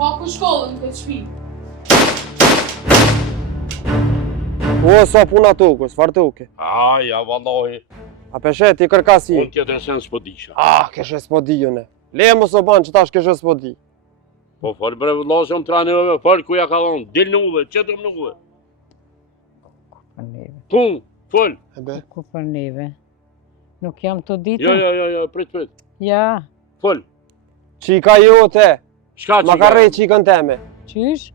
Pa ku shkollën këtë shpi. O, sa puna tukës, farë tuke. Ja, vallahi. A peshe, ti kërkasi. Unë tjetër sen s'po di qa. Keshe s'po di june. Le mos o banë që tash keshe s'po di. Po fol bre vëllazë jam trajnerëve, fol ku ja ka dhënë, dil në udhë, çetëm në udhë. Pun, fol. Ku për neve? Nuk jam të ditë? Jo, prit. Ja. Fol. Qika jote. Çka Ma ka rej qikën teme. Qysh?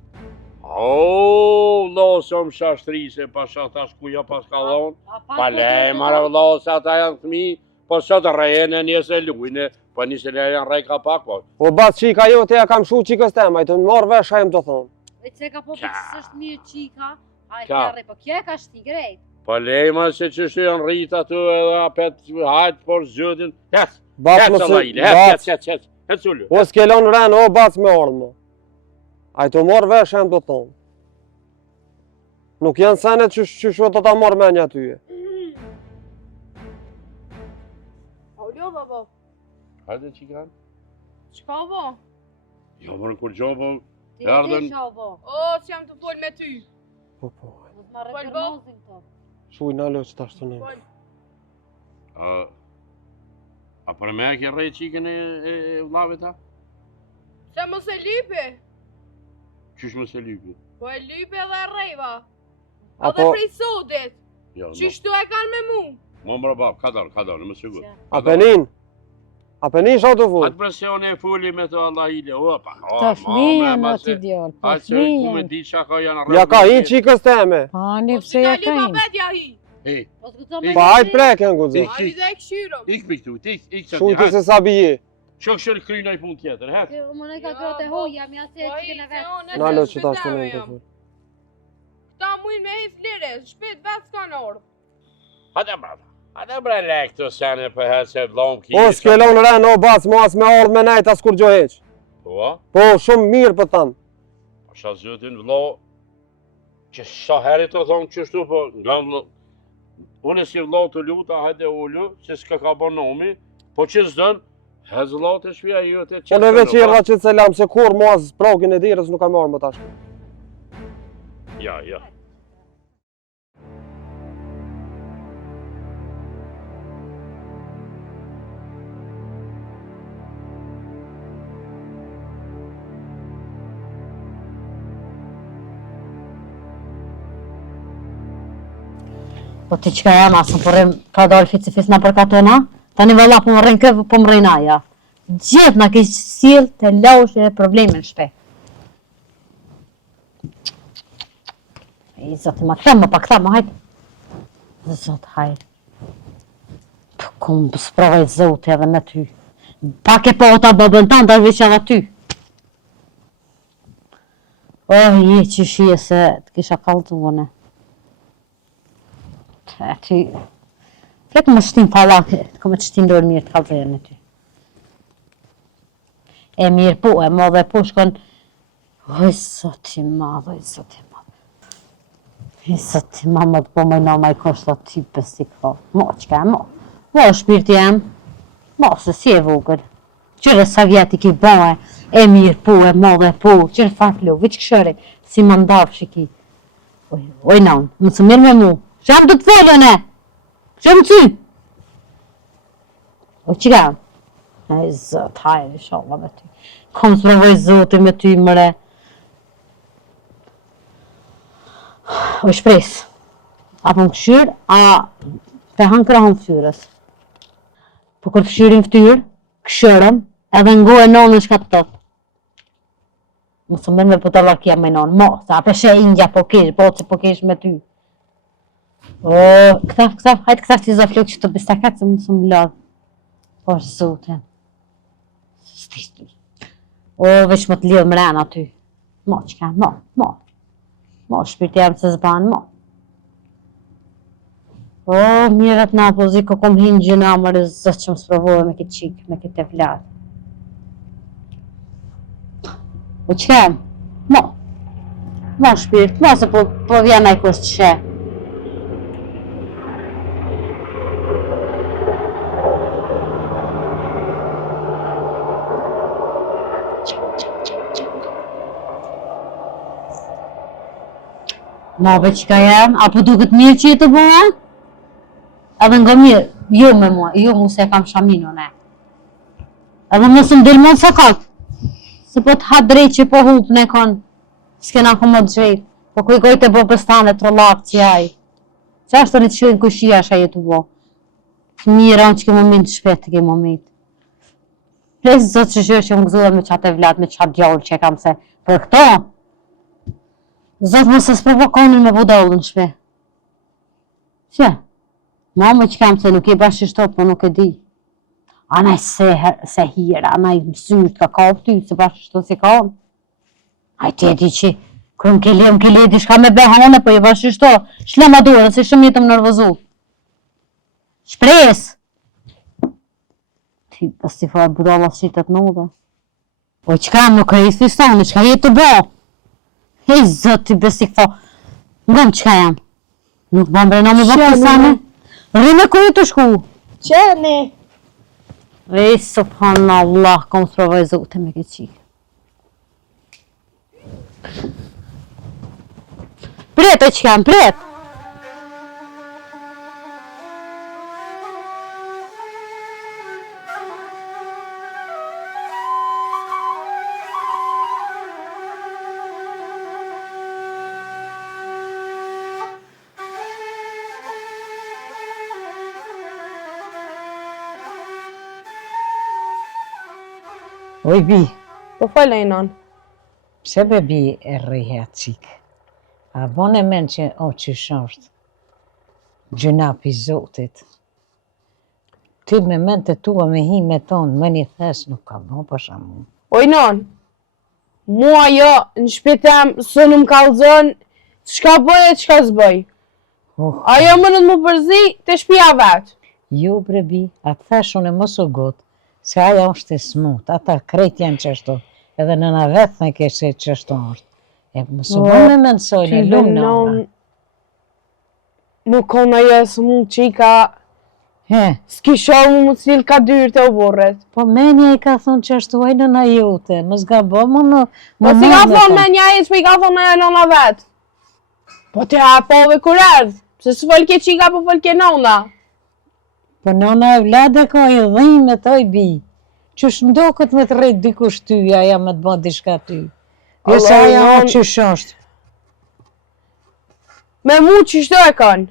Losëm shashtrise, pa shatash ku ja pas ka dhënë. Pa le, marë vëllazë, ata janë fëmijë, po sot rejene njëse lujne, po njëse le janë rej ka pak, po. Po bat qika jote ja kam shu qikës teme, i të marrë vesh a jem të thonë. E që ka po për që është mirë qika, a e kërre, po kje ka shti grejt. Po lejma se që shtë janë rritë aty edhe apet hajtë por zëtin. Hec, hec ullu. O s'kelon rrenë, o bac me ardhë. A i të marrë vesh e më të thonë. Nuk janë senet që shë të ta marrë menja tyje. Aulio, babo. Hajde që kanë? Qka, bo? Jo, mërën kur gjo, bo. Ti e di qa, bo. O, që jam të fol me ty. Po. Mos ma rekërmozin të. Shuj në alo që ta shtë në. A për me e kje rej qikën e vlavit ta? Se mos e lypi. Qysh më se lypi? Po e lypi edhe e rejva. Apo- Edhe prej sodit. Jo, Qyshtu e kanë me mu. Më mbra bab, ka dalë, në më sigur. A penin shau të full. Atë presion e fulli me të Allah ile, opa. Të fëmija në të djallë, po Aqë ku me fëmija. di qa ka janë rrëmë. Ja ka hin qikës teme. Pani Po pse si ja ka ka li hin. babet ja hi. Ej, Po s'ku me Pa hajt preken guzi. Ik. Hajde dhe e këshyrum. ik piktu, ik që Shuj ti, të se sa bije. Shok shërë kryna i pun tjetër, hek. Më në ka kërët e hoja, mi asë e qikën e vetë. Në alo që ta shtë në të full. Ta mujnë me his lire, shpet vetë s'ka në orë. Hajde bre lek të sene për hëtë se vlom ki. O s'kelon rrenë, o bac, mo as me ardhë me nejt as kur gjo heq. Po, shumë mirë për tanë. Pasha zëtin vlo, që sa herit të thonë qështu, po nga vlo. Unë si vlo të luta, hajde ullu, që s'ka ka bo nomi, po që s'dën, hezë vlo të shpia jote që Po në veç i rra që të selam, se kur mo as progin e dirës nuk ka marrë më tash. Ja. Po ti qka jam asë, po rrim ka dalë fici na për katona, tani valla po më rrin këvë, po më rrin aja. Gjithë na kishë silë të laushe problemin shpe. I zotë, ma këta, ma hajtë. Zotë, hajtë. Po kumë s'provaj zotë edhe me ty. Pak e po ota babën tanë, da veç edhe ty. Je që shije se të kisha kalëzune. Ty, fletë më shtim falake, këmë të shtim dojnë mirë të kalëzërën e ty. E mirë po, e madhe po shkon, oj, sot i madhe, I sot i madhe të po mëjna ma I kështë të ty për si këto. Mo, qka e mo? Mo, shpirti jem. Mo, se si e vogël. Qyre sa vjeti ki bëhe, e mirë po, e madhe po, qyre farflu, vëq këshëri, si më ndafë shiki. Oj, naun, më së mirë me mu. Shem të të folën e! Shem ty! O qika? E zët, hajri, shala me ty. Kom së provoj zëti me ty, mëre. O shpres. Apo më këshyr, a të hanë krahën fëtyrës. Po kër fëshyrin fëtyrë, këshyrëm, edhe ngojë nonë shka të tëtë. Më së mërë me për lakia me nonë. Mo, sa apeshe indja po kesh, po që po kesh me ty. O, hajtë këtaf t'i zaflok që të bistakat se më së më ladhë. Po është zote. O, veç më të lidhë më rena ty. Mo, qka, mo. Mo, shpirti jam se zbanë, mo. O, mirët na, po zi ko kom hinë gjëna, mërë zëtë që më sprovohë me këtë qikë, me këtë e vladë. O, qka, mo. Mo, shpirt, mo, se po vjen aj kështë që. Mave që ka janë, apo duket mirë që jetë bëha? Edhe nga mirë, jo me mua, jo mu se kam shamino, ne. Edhe mësë më delmon sa katë. Se po të hatë drejt që po hupë ne kanë, s'kena ku më të gjejtë. Po kuj gojtë e bo pëstane të rollakë që jaj. Qa është të një të shkojnë kushia shë jetë bo? Mira unë që ke moment shpet të ke moment. Presë zotë që që më gëzuar me qatë e vlatë, me qatë djallë që e kam se për këto. Zotë më se s'provokonin me budollën shpe. Që? Mama që kam se nuk e bashkështot, po nuk e di. Anaj se hira, anaj mësyrë ka ka ty, se bashkështot si ka. Aj ti e di që kërë më ke le di shka me behane, po e bashkështot. Shle ma durën, se shumë jetë më nërvëzu. Shpres! Ti pas ti farë budalla shqitët në dhe. Po që kam nuk e i thistoni, që ka jetë të bo? Hej zët ti besi këto. Ngëm që ka jam? Nuk më mbreno me bëtë pësane? Rime ku e të shku? Qeni! Ej, subhanallah, kom së provoj zote me këtë qikë. Pret, o që kam, pret! Oj bi, Po falë e non. pse bebi e rrihe atë qikë? A bone men që o që shashtë, gjënapi zotit. Ty me men të tua me hi me tonë, me një thes nuk ka bo për shamu. Oj non, mua jo në shpetem së në më kalzon, çka bëj e çka s'bëj. Ajo më në të më përzi të shpia vetë. Jo brebi, atë thesh unë e mos u gotë, se aja është e smut, ata krejt janë qështu, edhe nëna vetë në keshe qështu është. E mos u bë me mensojnë, e lumë nëna. Nuk kona jo së mund qika, He, s'ki shohë më cilë ka dyrë të oborret. po menja i ka thonë qështu aj nëna jote, mos ga bo më në... Po si ka thonë me nja e që i ka thonë e nona vetë. Po të hapove kur erdhë, se së folke qika po folke nona. Po nona e vlade ka i dhimë të oj bi. Qësh mdo këtë me të rejtë dikush ty, aja me të bo dishka ty. Jo se Allah, aja o non- qësh është. Me mu qështu e kanë.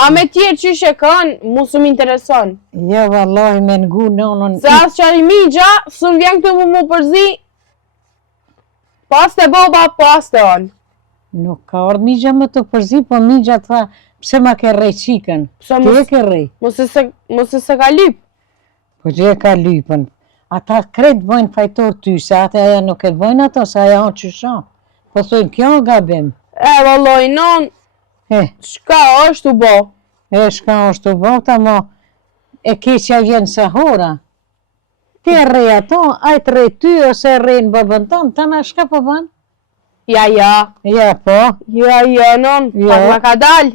A me tjerë qësh e kanë, mu së më intereson. Jo vallahi me ngu nonën. Se asë që një migja, së më vjen këtë mu përzi, pas të boba, pas të onë. Nuk ka ardhë migja më të përzi, po migja tha, pse ma ke rej qikën? Pse Ti mos- e ke rej? Mos e se ka lyp. Po që e ka lypën. Ata krejt bojnë fajtor ty, se ata aja nuk e bojnë ato, se aja o qësha. Po thujnë, kjo o gabim. E, valloj, non, He, shka është u bo? e shka është të bota, mo e keqja vjen sa hora. Ti e rej ato, ajtë rej ty, ose rej në babën tonë, tana shka po banë? Ja, Ja, po, non, Jo. pak ma ka dal.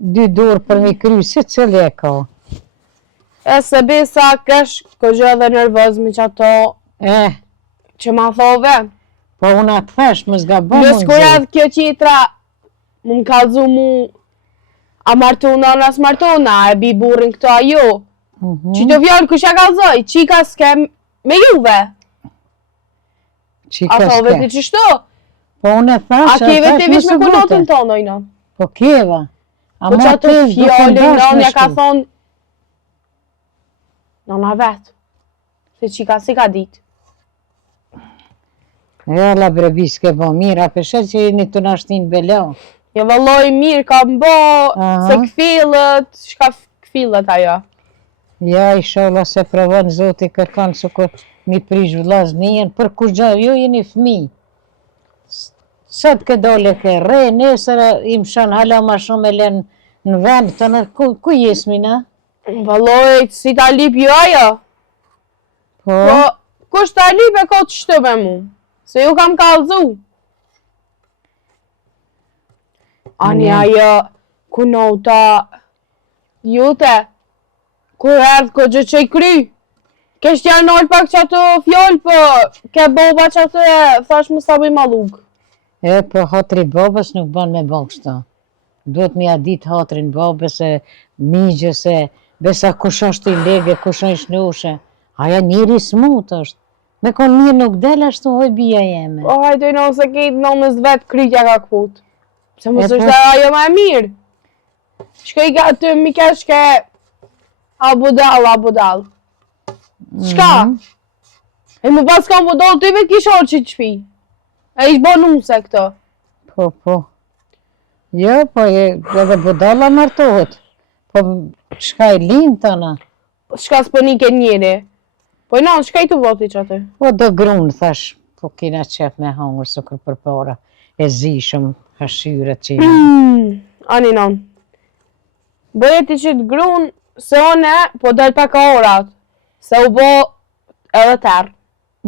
2 dorë për mi kry, se cële e ka. E se besa kesh, ko gjë dhe nervozmi që ato që ma thove. Po unë atë thesh, më zgabon Nësë kur edhe kjo qitra, më kalzu mu, a martuna, o nas martuna, e bi burin këto a ju. Që të fjallë kush ja kalzoj, qika s'ke me juve. A thove ti qështu? Po unë e thash, A keve të vish me kunotën tonë, ojno? Po keva. Po që ato fjallin, nonja ka thonë, nona vetë, se qika si ka ditë. Ja, la brebi s'ke bo mira, përshet që jeni të nashtin belo. Jo valloj mirë ka mbo, se këfillët, shka këfillët ajo. Ja, i shola se provon zoti kërkan së kur mi prish vllaznien, për kur gjavë, jo jeni fmi. Sot ke dole ke re, nesër im shon hala ma shumë e len në vend, të në ku jesmi na? Valloj, si ta lip ju ajo? Po, kush ta lip e ka të shtë me mu? Se ju kam kalzu. Ani ajo, ku nota jute, ku erdhë ko gjë që i kry. Kesh t'ja nol pak që ato fjallë, po ke boba që ato e thash më sa bëj malug. E, po hatri babës nuk ban me bon kështu. Duhet me ja dit hatrin babës e migjës e besa kush është i lege, kush është nushe. Aja njëri smut është. Me kon mirë nuk del ashtu hoj bia jeme. O, hajde në se kejtë nënës vetë krytja ka këput. Se mos E, po- është ajo ma mirë. Shkoj ka të mike shke abudal. Shka? E më pas kam budal të i vetë kish orë që të shpi. E ish bonu se këto. Po. Jo, po edhe budalla martohet. Po shka i linë tëna. Shka s'po nike njëri. Po në, shka i të voti që atë? Po do grunë, thash, po kina qep me hangër së kër përpara. E zishëm, hashyret që i Ani non. Bëje ti që të grunë, se one, po del pak ka orat. Se u bo edhe tërë.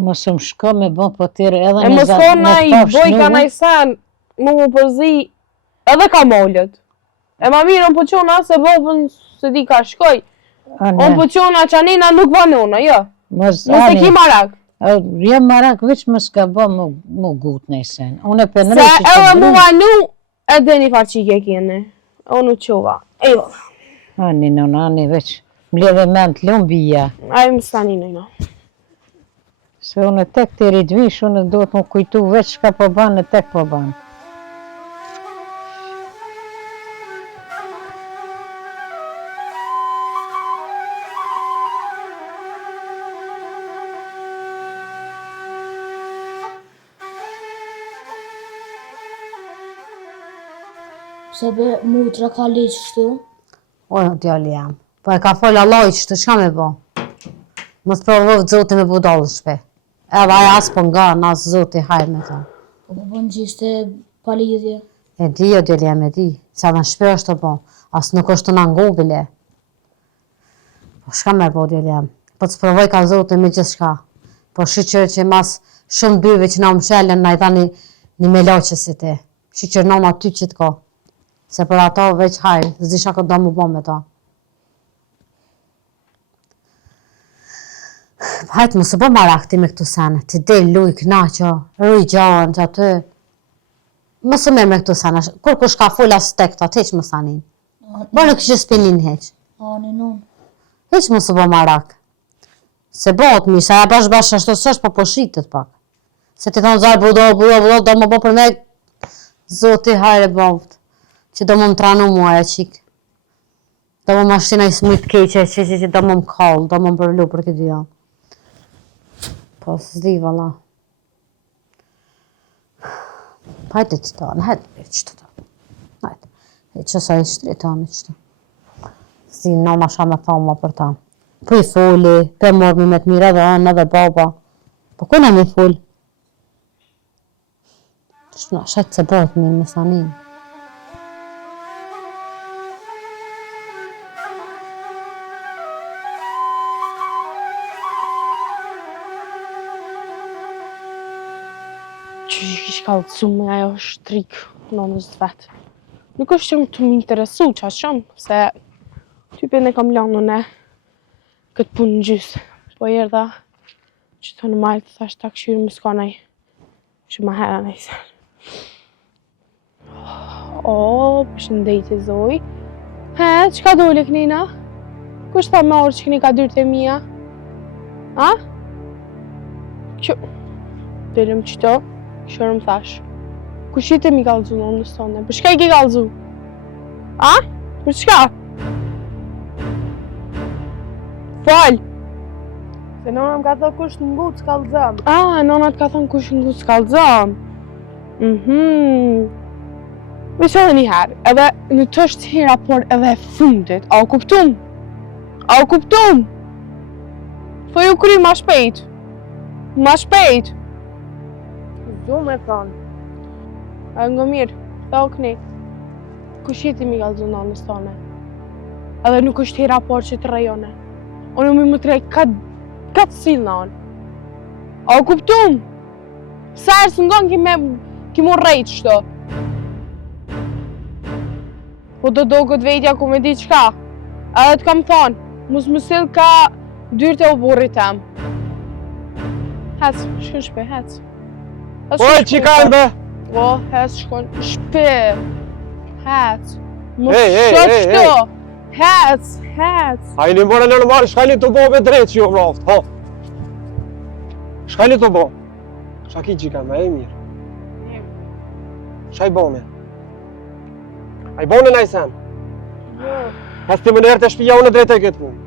Mos më shko me bon po tërë edhe E mos kona i boj ka na i sen, mu përzi, edhe ka mollët. E ma mirë, unë po qona se bobën se di ka shkoj. Unë po qona që anina nuk vanona, jo. Nëse ki marak. Jem marak, veç më s'ka bo mu gut në i sen. Unë e Se penrej që të edhe mu grunë. vanu, edhe një farë që i ke kene. Unë u qova. Ejo. Ani, veç mbledhe ment lumbija. Ajë më stani nëjno. Se unë tek të rritvish, unë do të më kujtu veç shka po banë, tek po banë. Se be mutra ka leq shtu. O, djali jam. Po e ka folë Allah i qështë, shka me bo? Mos provovë zote me budallë shpe. Edhe aja as po nga, as zote hajë me ta. Po po bën gjiste pa lidhje. E di, o djali jam, e di. Se edhe në shpe është të bo. As nuk është të nga ngubile. Po shka me bo, djali jam. Po të sprovoj ka zote me gjithë shka. Po shqyqër që mas shumë dyve që na më shellen, na i thani një meloqe si ti. Shqyqër nëma ty që të ko. Se për ato veç hajë, zisha këtë do më bo me ta. Hajtë më së bo marak ti me këtu sene, ti del luj, knaqo, rruj gjaën që aty. Më së me këtu sene, kur kush ka full as tek ta, heq më sanin. Bërë në kështë spinin heq. Ani non. Heq më së bo marak. Se bot mi, sa ja bash ashtu sështë, po shqitet pak. Se ti thonë zarë budo, do më bo për me, zoti hajre boft. Që do më tranu mua e qik. Do më mashtina i smit keqe, që do më kallë, do më bërlu për këtë janë. Po, s'di valla. Hajde të tonë, hajde që të tonë. Hajde. E që sa i shtri tonë që të. S'di në ma shama thoma për ta. Po i foli, pe mormi me të mira dhe anë edhe baba. Po kuna mi foli? Shna, shetë se bërët mirë me sanin. Që i kish kallëcu me ajo shtrik nënës vetë. Nuk është që më të më interesu që ashtë shumë, se typin e kam lanën e këtë punë në gjysë. Po erdha që të në majtë, thash ta këshyrë më s'ka nej që ma hera nejse. O, përshëndetje Zoj. He, qka dole kënina? Kush tha me orë që këni ka dyrët e mija? A? Që... Delëm qëto, këshërë më thash. Kush jetë mi kallëzu në nësë tonë? Për shka i ke kallëzu? A? Për shka? Falë! Se nona më ka thë kush në ngu të kallëzëm. A, nona të ka thënë kush ngu të kallëzëm. Veç edhe njëherë, edhe në të është hera, por edhe fundit. A u kuptum? A u kuptum? Po ju kry ma shpejt. Ma shpejt. Du me thonë. A nga mirë, tha o këni. Kush jeti mi kallëzu në nësë tonë? Edhe nuk është hera, por që të rajone. Unë mi më të rej katë silë në onë. A u kuptum? Sa erë së ngon ki mu rejtë shto. Po do këtë vetja ku me di qka. Edhe të kam thonë, mus më silë ka dyrët e u burrit tem. Hec, shkën shpe, hec. Po e qika e be? O, hec shkon në shpi. Hec. Më Ej, ej, shot ej, shto. Hec, hec. Hajni more normal, shkajni të bo me drejt që ju vraft, ha. Shkajni të bo. Shaki qika me e mirë. Shaj bone. Aj bone na i sen. Jo. Pas të më nërë të shpija unë drejt e këtë punë.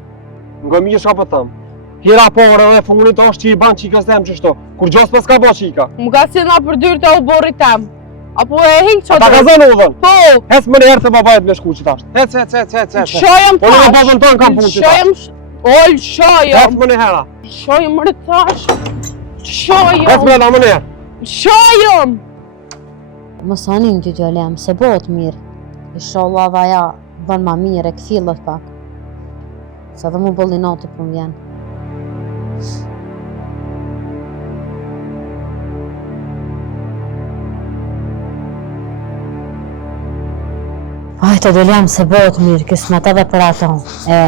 Nga mi shka për tëmë. Hira pare dhe funit është që i ban qikës tem që shto. Kur gjos pas ka ba qika. Më ka si nga për dyrë të u borit tem. Apo e hingë që Ta ka zënë udhën. Po, Hes më nërë të babajt me shku që tashtë. Hec. shojëm Po në tash. babën tonë kam punë që tashtë. Ol, Hes shojëm. më nërë. Shojëm më tash. Hes Shojëm. më nërë. Shojëm. Mos hanim ty djalem, se bëhet mirë. Inshallah vaja bën ma mirë e këfillet pak. Sa dhe mu bëlli natë për më vjen. Ajte djalem se bëhet mirë, kismet edhe për ato.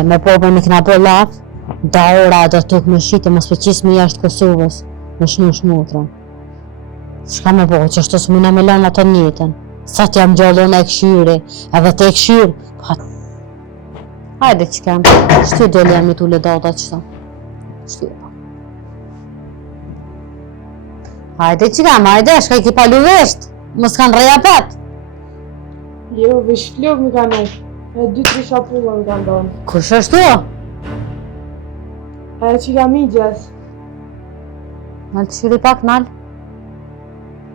Me popën i kna bë laf, da ora do tuk me shite, mos për qismi jashtë Kosovës, me shnu shmutrën. Shka me bëhet, që ashtu s'muna me lanë ato njëtën. Sa t'jam gjallon e këshyri, edhe te këshyri, pa... Hajde që kem, shty dole jam i t'ule data qëta. Shty e pa. Hajde që kem, hajde, shka i ki palu vesht, mos kanë reja pet. Jo, vish flok më kanë e. E 2-3 shapulla më kanë donë. Kush është tu? E që ka migjes. Nalë të shiri pak, nalë.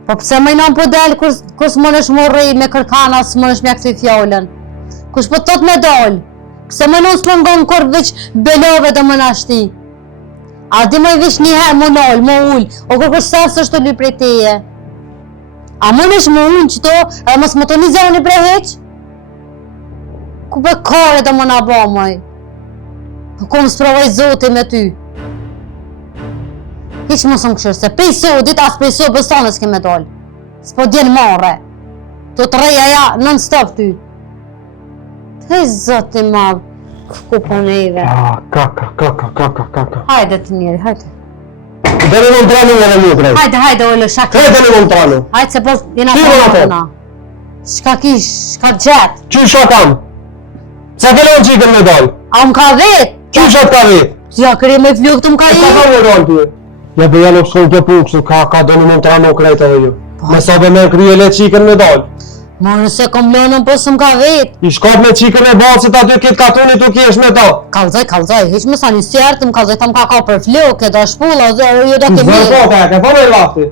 Po pse më inon po del, kur s'mënesh morri me kërkana, s'mënesh me këtë fjallën. Kush po tot me dal? Pse më inon s'po ngon kur veç belove dhe më nashti? A di më i vish një herë më nalë, më ullë, o kur sasë është të li prej teje? A mënesh më ullë qëto, edhe mos më të një zoni prej heq? Ku be kare dhe më nabo, moj? Po ku më s'provoj zoti me ty? Hiq mos më këshirë, se pej sodit, as pej sodit bëstone s'ke me dollë. S'po djenë marre. Do të reja ja non-stop ty. Hej zoti madhë, ku po neve. Kaka. Hajde të njeri, hajde. Dhe në tranu në një prej. Hajde, olle, shaki. Krejtë në tranu. Hajde se po jena Shiro në përna. Shka kish, shka gjetë. Qysha kam? Sa kelon qikën me dal? A më ka vetë? Qysha t'ka vetë? Ja kërë me flukë të më ka Ka i. ka me dal t'u? Ja bëja nuk shkon të punë, kështu ka do në tranu krejtë edhe ju. Me sa dhe me krye le qikën me dal. Ma nëse kom lënën po së më ka vetë. I shkop me qikën e basit aty kitë katunit u kesh me ta. Kalzoj, hiq më sa një sjertë, më kalzoj, ta më ka për flukë, da shpulla, jo da ke mirë. Zërkote, ke po me lafti?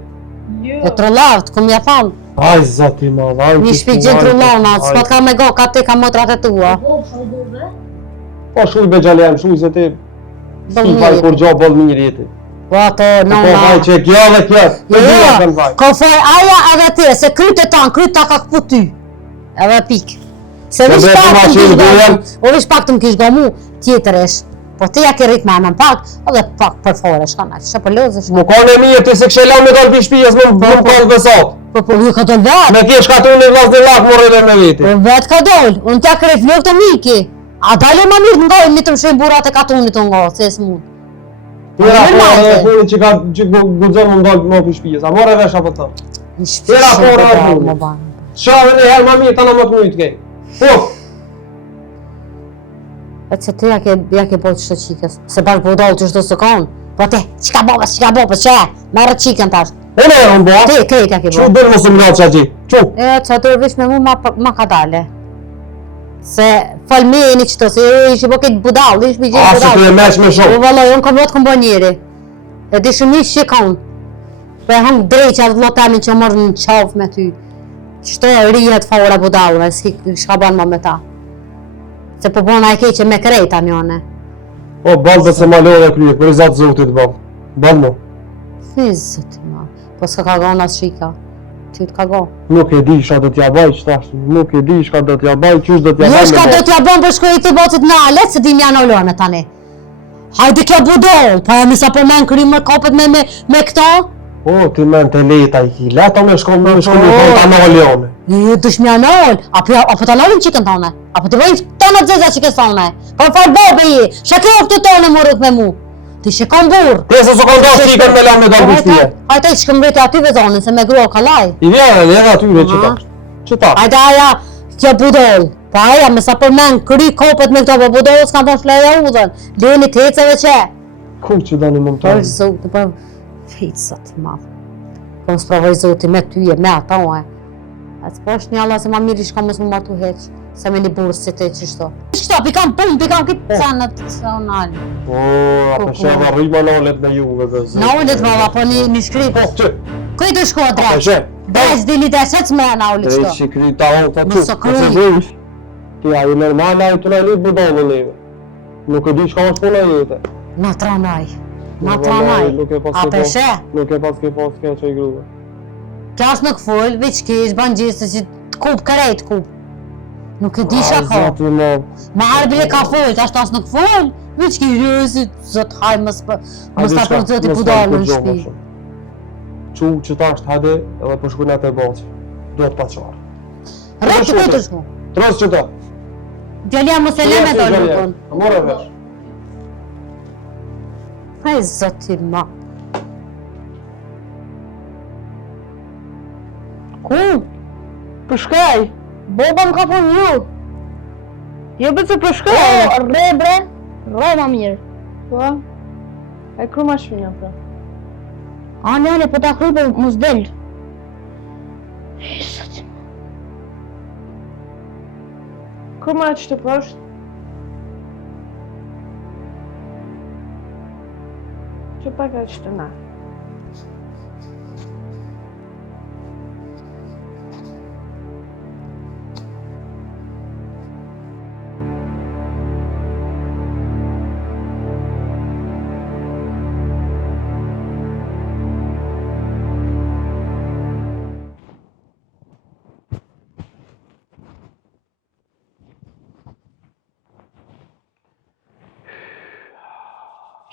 E trollavt, ku m'ja falë. Aj, zati ma, aj. Një shpi gjithë trollonat, s'pat ka me go, ka te ka motrat e tua. Po shuj be gjalem, shuj se ti. Si faj kur gjo bol mirë jeti. Po ato, Po faj që kjo dhe kjo. Jo, ko faj aja edhe te, se kryt e tanë, kryt ta ka këpu ty. Edhe pik. Se vish pak të më kish go mu, tjetëresh. Po te ja ke rrit me anën pak, edhe pak për fore, shka na, që për lozë, shka. Më kone mirë ti se këshe lau me dal për shpijes më kone besot. Po ju ka dol vetë. Me kje shkatun e vlas dhe lak morele me veti. Po vetë ka dol, unë tja kërë flok të miki. A dale ma mirë të ngojnë, mi të më shojnë burat e katunit të ngojnë, se s'mund. Tira porë dhe funit që gudzon më ndalë më për shpijes, a more vesh apo të. Tira porë dhe funit. Shave në herë ma mirë të në më të mujtë kej. Po! E që te ja ke bojtë qështë qikës, se bashkë po dollë që shtë së konë. Po te, qika bobës, që e, merë qikën tash. E në e unë bo? Te, kej ka ke Qu bojtë. dërë mos më ngatë që aqi? Qu? E, që atër vish me mu ma ka dale. Se falmeni qëto, se ishi po këtë budallë, ishi po gjithë budallë. A, se të e meq me shumë. Po valloj, unë kom vetë kom bo njeri. E di shumë një shikon. Po e hëngë drejqa dhe lotemin që mërë në qafë me ty. Qëto e rihet fora budallëve, s'ka ban ma me ta. Se po bona e keqe me krejta njone. O, balë dhe se ma lodhe kryet, për i zatë zotit balë. Balë mu. Fizët ma, po s'ka ka gona shika. Ty t'ka go. Nuk e di shka do t'ja baj qëtashtu, nuk e di shka do t'ja baj, qysh do t'ja baj Jo me shka do baj. t'ja bon për shkojit të bocit në alet, se dim janë olone tani. Hajde kjo budoll, pa jam isa po men kry më kopet me këto. O, ti men të leta i ki, leta me shkon me shkon me shkon të analione. Ju dush mja nol, apo të nolin qikën tone, apo të bëjnë tonë të zeza qikës tone. Po farë bobe i, shake oftë tonë më rrët me mu. Ti që kom burë. Ti se s'o kondosh çikën me lamë dal shtëpia. Hajde që këmbret aty ve zonën se me grua kallaj. I vjen edhe aty çita. Çita. Hajde aja kjo budol. Pa aja me sa përmen kry kopët me këto po budol s'kan thonë shleja udhën. Leni të heceve që. Kur që dani më Për të. zotë për fitësat madhë. Po më sprovoj zoti me tyje, me ata oe. A të posh një Allah se ma mirë ishka mos më martu heq. Se me një burës si te qështo. Qështo, pikam pun, pikam këtë canët të onali. O, apo sheva rriba nalet me juve dhe zë. Na ullet valla, po një shkrit. Po, që? Këj të shko Apo drejt? që? Drejt dili dhe se të me na ullet Drejt qëto. shikri ta o ta Mos që. o kryj. Ti a i normal a i të nëjlit budovë neve. Nuk e di shka është puna jete. Na tranaj. Na Nuk tranaj. e pas A ke peshe? Nuk e pas ke që i gruve. Kjas nuk full, veç kish, ban gjisë që të kup, kërejt kup. Nuk e di shaka. Zoti më. Ma arbile ka full, tash tas nuk full. Veç kish rëzit, zot haj mës ta për zoti pudalë në shpi. Qu që ta është hajde edhe për shkujnë atë e boqë. Do të pa qarë. Rëtë të këtë shmu. Trosë që ta. Gjallia mos e leme do lukon. A more vesh. Haj zoti ma. Ku? Për shkaj? Boba më ka thonë ju. Jo bëtë për shkaj. Re bre, re ma mirë. Po? E kru ma shpina, pra. Ane, po ta kry për mos del. Kru ma që të poshtë? Që pak e që të na.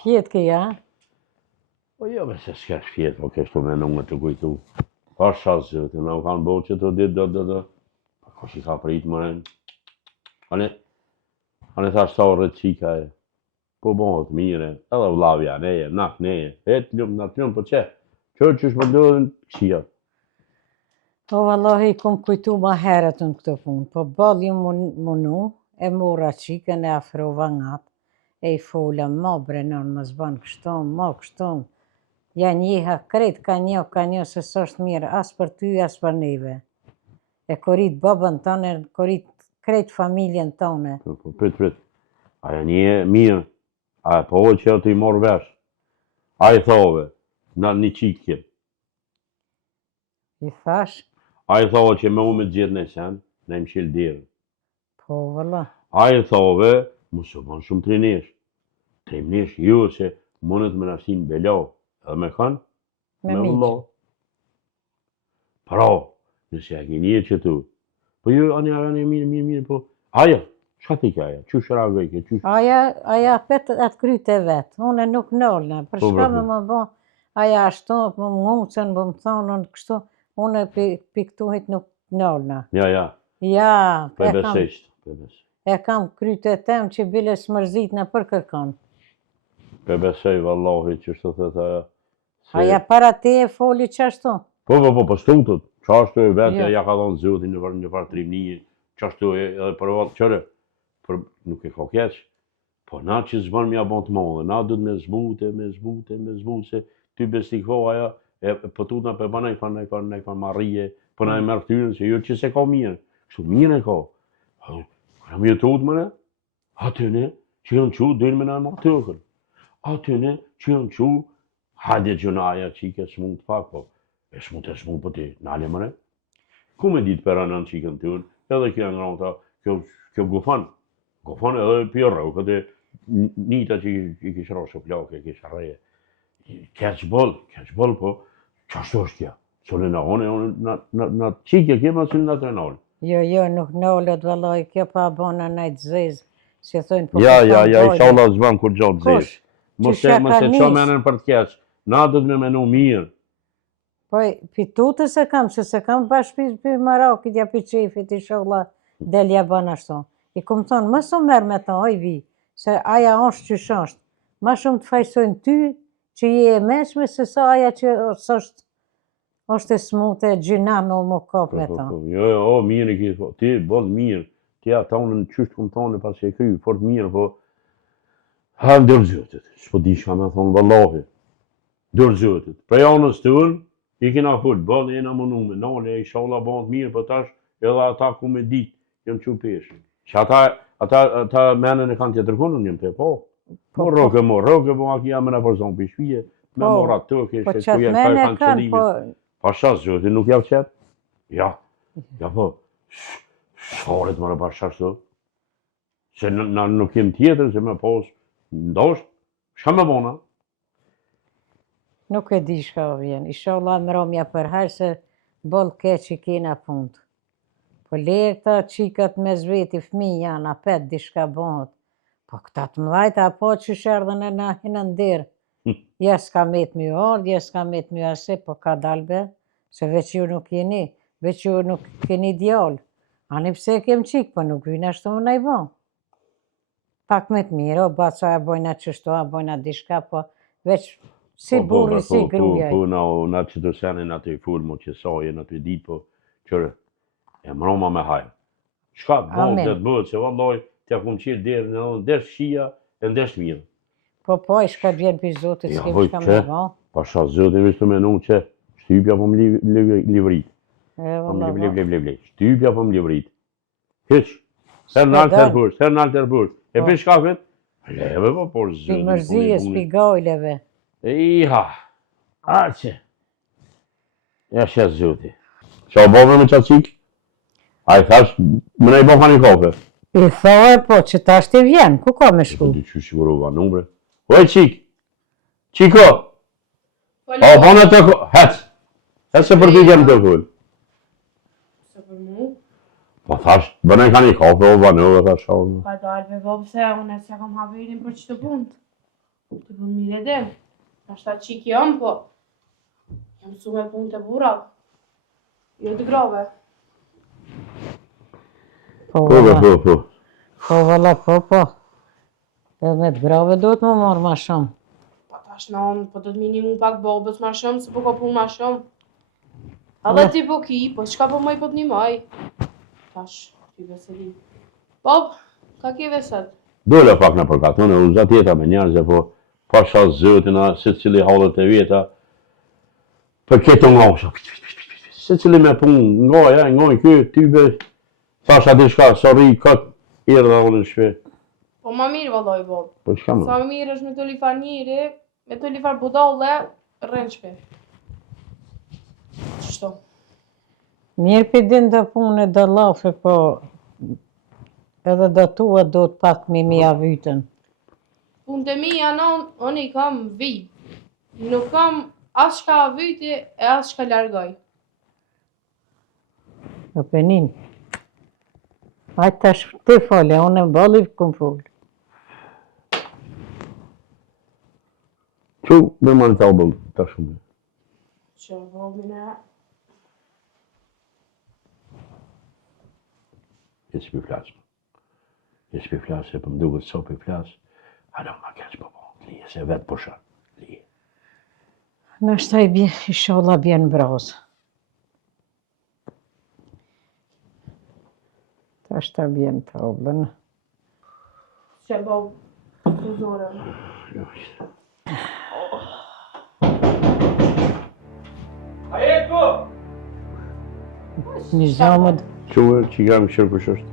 Fjetë këja? Po jo, se s'ka shfjetë, po kështu me në më të kujtu. Pa shasë zëtë, në kanë bo që të ditë, pa ko që ka pritë më rënë. Ane thash ta o rëtë qika e, po bohët mire, edhe vlavja neje, nak neje, hetë ljumë, natë ljumë, po që? Qërë që shmë dërën këshia. Po vallahi kom kujtu ma herët në këtë punë, po balli munu, e mora qikën e afrova ngatë, e i fola ma brenon më zbanë kështon, ma kështon. Ja njiha krejt ka një se s'është mirë, as për ty, as për neve. E korit babën tëne, korit krejt familjen tëne. Po prit, aja një mirë, aja po që të i morë vesh. Aja thove, në një qikje. I thash, Aja thove që me u me gjithë në sen, në më shilë dirë. po valla. Aja thove, musë banë shumë trinesh. Trinesh ju se mundet me nashtin belo, edhe me kanë, Me me miqë. vëllo. Pra, nëse a ke një që tu. Po ju, anë mirë, po. Aja, shka ti ka aja? Qysh reagoj ke? Qysh? Aja petë atë kryt e vetë, une nuk nëllë, për Po, shka po. me më bo, aja ashtu, më ngucën, më thonë, kështu, une piktuhit nuk nëllë. Ja, Ja, pe besesht. e kam kryt e tem që bile smërzit në për kërkan. Pe besej, vallahi, që shtë të thëja. Aja para te e foli qashtu. Po stutët. Qashtu e vetja, Jo. ja ka dhonë zëti në farë trimnije. Qashtu e edhe për vatë qëre. Nuk e ka keq. Po na që zbanë mja bon të modhe. Na dhëtë me zbute, se ty bestikho aja, e pëtut në për banë e kanë marrije, po na e mërë ftyrën, se jo që se ka mirë. Kështu mirë e ka. Kam jetot mëne, atyne që janë qu, dërë me në ma tëkën. Atyne që janë qu, hajde gjunaja qike s'mund të pak, po. E s'mund, po ti, nale mëne. Ku me ditë për anën qikën të unë, edhe kjo nga ta, kjo gufan. Gufan edhe pjërë, këtë nita që i kishë rosë plake, kishë reje. Keq bol, po, qashtu është kja. Sole në në qike kema së në të nëllë. Jo, nuk nëllët, vallaj, kjo pa bona najtë zezë, si thënë po Ja, inshallah zban kur gjatë zesh. Mos Qysha e ka ço nis. menën për të keq. Na do të me menu mirë. Po, pitutës e kam, se kam bashkë për Marakit, ja për qefit, inshallah, delja banë ashtu. I kom thonë, mësë merë me ta, oj vi, se aja është qysh është. ma shumë të fajsojnë ty që je e meshme se sa aja që është e smute gjyna me u më kap me ta. Jo, mirë e ki, ti bëllë mirë, ti ata unë në qështë këmë tonë pas që e kry, fort mirë, po ha ndërë zëtët, s'po di shka me thonë vëllahi, ndërë zëtët. Për janës të unë, i kina full, bëllë e në mënume, nale e isha ola bëndë mirë, për tash edhe ata ku me ditë, jëmë që peshë. Që ata menën e kanë tjetër konën njëm të po. Po roke mo, aki jam në përzon për shpije, me morat të Po qatë mene e kanë, po... Pasha zëti nuk javë qëtë? Ja po, sharet më pasha shto. Se në nuk kem tjetër, se me posë, ndosht, shka me bona? Nuk e di shka vjen, isha Allah më romja për herë se bollë keq i kena punët. Po lejë këta qikat me zveti fmi janë, apet di shka bëhet. Po këta të mlajta, apo që shërdhen e na hinë ndirë. Ja s'ka met më ardhë, ja s'ka met më ase, po ka dalbe, se veç ju nuk jeni, veç ju nuk keni djallë. Ani pse kem qikë, po nuk vynë ashtu më najbo. Pak me të mirë, o baca e bojna qështu, a bojna dishka, po veç si burri, si grujaj. Po, na që të senin atë i fulmo që saje në të ditë, po qërë, e mroma me hajë. Shka të bëmë të bëtë, që valloj, t'ja kumë qirë derë në ndesh shia e ndesh mirë. Po, i shka vjen për zotit, s'kem shka me ba. Pasha zotin vishtë me nuk që shtypja po më livrit. Shtypja po më livrit. Hiq, her nalë tër burë. E për shka fet? Leve po, por zotin. Pi mërzije, s'pi gajleve. Iha, aqe. Ja shes zotin. Qa bove me qatë qikë? A i thash, më ne i bofa një kafe. I thoj, po, që ta shti vjen, ku ka me shku? Dy që shigurova numre. Oj, qik! Qiko! O, bënë të ko... Hec! Hec se për ty kem të kull. Se për mu? Po thash, bënë ka një kafe, o banove, thash. Pa dalve, bobë, se unë e se kam haverin për që të punët. Të punë mire dhe. Ashta qik jam, po... Jam su me punë të burat. Jo të grave. Po. Po, valla, po. Edhe me të grave do të më marrë ma shumë. Pa tash në onë, po do të minimu pak bobës ma shumë, se po ka punë ma shumë. Edhe ti po ki, po qka po maj po të një maj? Tash, ty veseli. Bob, ka ki veset? Dole pak në përkatone, unë zatë jeta me njerëzë, po pasha zëtina, se cili halët e vjeta, për këtë nga usha, se cili me punë, ngoj, kjo, tybe, thasha di shka, sorry, këtë, irë dhe unë në shpe. Po ma mirë valloj, Bob. Po shka më? Sa më mirë është me të lifar njëri, me të lifar budalle, rrën shpe. Qështu? Mirë për din dhe punë e dhe lafe, po edhe dhe tua do të pak mi avytën. Punë të mi janon, unë i kam vit. Nuk kam as shka avyti e as shka largoj. O penin. Ajtë tash të fale, unë e balli këmë folë. Që me marrë të albëm, të shumë. Që vëllëmin e... Jesë për flasë. Jesë për flasë, e për më duket so për flasë. A do ma keqë për po, lije se vetë për shanë, lije. Në shtaj bje, ishallah bjen brazë. Ta shta bjen të oblën. Që Bob, të zorën. A e ku? Një zamët, Quë, që jam shërë për shështë.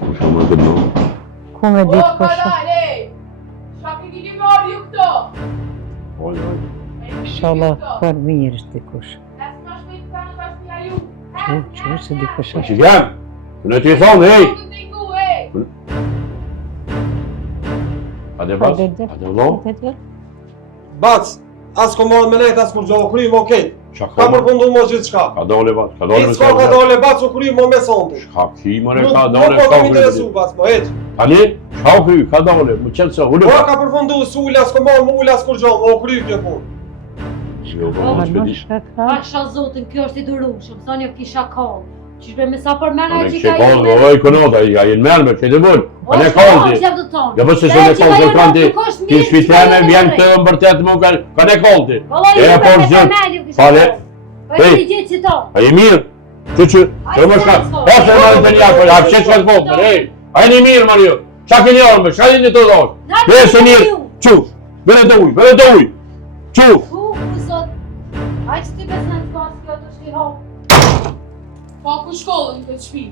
Ku shumë e këtë në? ku me ditë për shumë. Dale! Qa ke kini marrë ju këto? Oj. Ishallah për mirë është dikush. Esë ma shpejtë të në tash pja ju. Që se dikush Po është. që jam? Të në të i thonë, hej! A dhe bas? A dhe vlo? Bac, as ko marrë me lejt, as kur gjohë krymë, okej. Qa Ka përfundu mo gjithë shka. Ka dole bas? Ka dole I me s'ka ka dole bac u krymë mo me sonte. Shka ki, mëre, Nuk ka po dole, shka kemi interesu kry. bac, po heq. Tani, shka kry, ka dole, më qenë se hullë Po bas. ka përfundu s'ullë, as ko marrë më ullë, as kur gjohë, mo krymë kjo punë. Jo, po, Ma më shpedi. shka ka? Pasha zotin, kjo është i durushëm, sa një kisha kallë. Qishbe me sa për mena e Në qika kështë konë, oj, kënota, ja jenë mërë me këtë e vëllë. Ka ne koldi. Ja po se ne koldi kandi. Ti shpitame vjen të mbërtet më ka ne koldi. E po zot. Fale. A je mirë? Që, e më shka, e se më të një apër, hapë që shka të popër, a e një mirë, Mario, qa ke një orme, shka një të dosh, dhe se mirë, që, vene të uj, që. Pa ku shkollën këtë shpi?